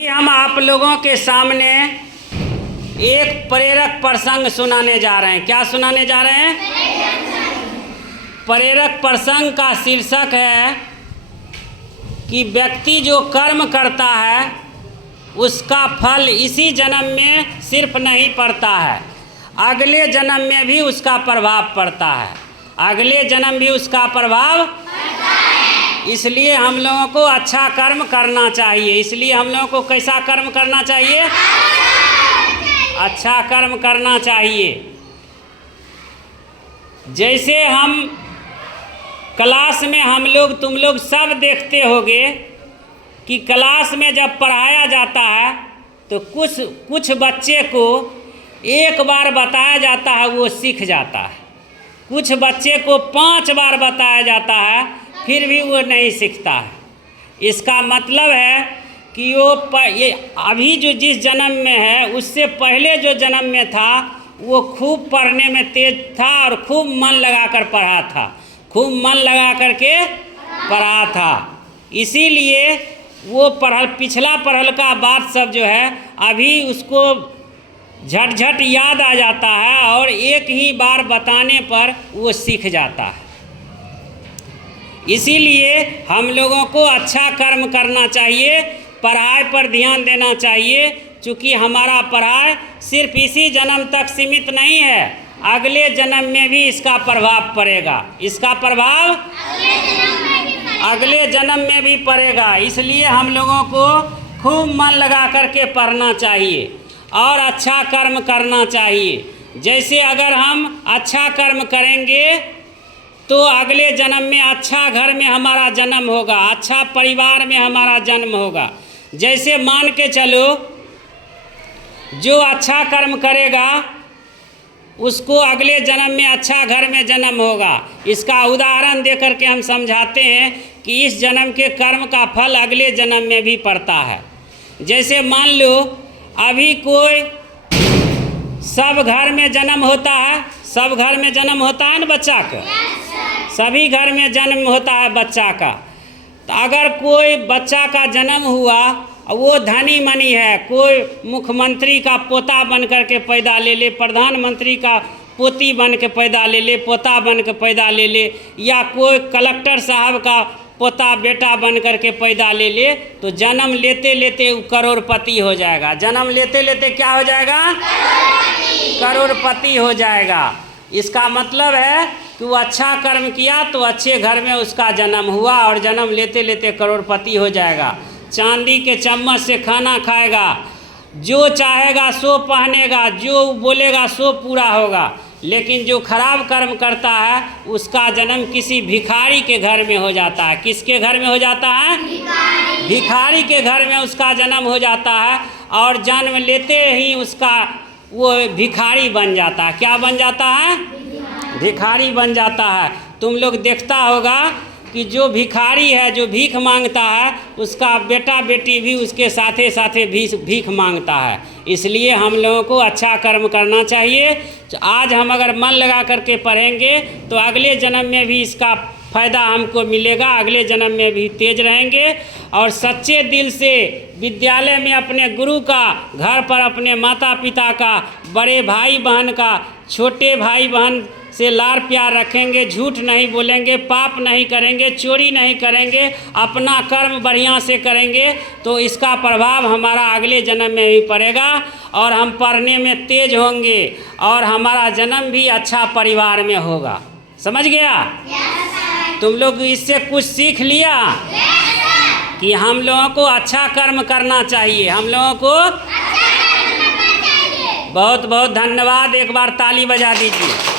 हम आप लोगों के सामने एक प्रेरक प्रसंग सुनाने जा रहे हैं। क्या सुनाने जा रहे हैं? प्रेरक प्रसंग का शीर्षक है कि व्यक्ति जो कर्म करता है उसका फल इसी जन्म में सिर्फ नहीं पड़ता है, अगले जन्म में भी उसका प्रभाव पड़ता है। अगले जन्म भी उसका प्रभाव पड़ता है। इसलिए हम लोगों को अच्छा कर्म करना चाहिए। इसलिए हम लोगों को कैसा कर्म करना चाहिए? अच्छा कर्म करना चाहिए। जैसे हम क्लास में तुम लोग सब देखते होगे कि क्लास में जब पढ़ाया जाता है तो कुछ बच्चे को एक बार बताया जाता है वो सीख जाता है, कुछ बच्चे को 5 बार बताया जाता है फिर भी वो नहीं सीखता है। इसका मतलब है कि ये अभी जो जिस जन्म में है उससे पहले जो जन्म में था वो खूब पढ़ने में तेज था और खूब मन लगा कर पढ़ा था, खूब मन लगा कर के पढ़ा था। इसीलिए वो पिछला पढ़ल का बात सब जो है अभी उसको झट याद आ जाता है और एक ही बार बताने पर वो सीख जाता है। इसीलिए हम लोगों को अच्छा कर्म करना चाहिए, पढ़ाई पर ध्यान देना चाहिए, क्योंकि हमारा पढ़ाई सिर्फ इसी जन्म तक सीमित नहीं है, अगले जन्म में भी इसका प्रभाव पड़ेगा। इसका प्रभाव अगले जन्म में भी पड़ेगा। इसलिए हम लोगों को खूब मन लगा करके पढ़ना चाहिए और अच्छा कर्म करना चाहिए। जैसे अगर हम अच्छा कर्म करेंगे तो अगले जन्म में अच्छा घर में हमारा जन्म होगा, अच्छा परिवार में हमारा जन्म होगा। जैसे मान के चलो जो अच्छा कर्म करेगा उसको अगले जन्म में अच्छा घर में जन्म होगा। इसका उदाहरण दे करके हम समझाते हैं कि इस जन्म के कर्म का फल अगले जन्म में भी पड़ता है। जैसे मान लो अभी कोई सब घर में जन्म होता है, सब घर में जन्म होता है ना बच्चा का, सभी घर में जन्म होता है बच्चा का। तो अगर कोई बच्चा का जन्म हुआ वो धनी मनी है, कोई मुख्यमंत्री का पोता बन कर के पैदा ले ले, प्रधानमंत्री का पोती बन के पैदा ले ले, पोता बन के पैदा ले ले, या कोई कलेक्टर साहब का पोता बेटा बन कर के पैदा ले ले, तो जन्म लेते लेते वो करोड़पति हो जाएगा। जन्म लेते लेते क्या हो जाएगा? करोड़पति हो जाएगा। इसका मतलब है कि वो अच्छा कर्म किया तो अच्छे घर में उसका जन्म हुआ और जन्म लेते लेते करोड़पति हो जाएगा। चांदी के चम्मच से खाना खाएगा, जो चाहेगा सो पहनेगा, जो बोलेगा सो पूरा होगा। लेकिन जो खराब कर्म करता है उसका जन्म किसी भिखारी के घर में हो जाता है। किसके घर में हो जाता है? भिखारी के घर में उसका जन्म हो जाता है और जन्म लेते ही उसका वो भिखारी बन जाता है। क्या बन जाता है? भिखारी बन जाता है। तुम लोग देखता होगा कि जो भिखारी है, जो भीख मांगता है, उसका बेटा बेटी भी उसके साथे साथे भीख मांगता है। इसलिए हम लोगों को अच्छा कर्म करना चाहिए। आज हम अगर मन लगा करके पढ़ेंगे तो अगले जन्म में भी इसका फ़ायदा हमको मिलेगा, अगले जन्म में भी तेज रहेंगे। और सच्चे दिल से विद्यालय में अपने गुरु का, घर पर अपने माता पिता का, बड़े भाई बहन का, छोटे भाई बहन से लाड़ प्यार रखेंगे, झूठ नहीं बोलेंगे, पाप नहीं करेंगे, चोरी नहीं करेंगे, अपना कर्म बढ़िया से करेंगे तो इसका प्रभाव हमारा अगले जन्म में भी पड़ेगा और हम पढ़ने में तेज होंगे और हमारा जन्म भी अच्छा परिवार में होगा। समझ गया? तुम लोग इससे कुछ सीख लिया कि हम लोगों को अच्छा कर्म करना चाहिए। हम लोगों को बहुत बहुत धन्यवाद। एक बार ताली बजा दीजिए।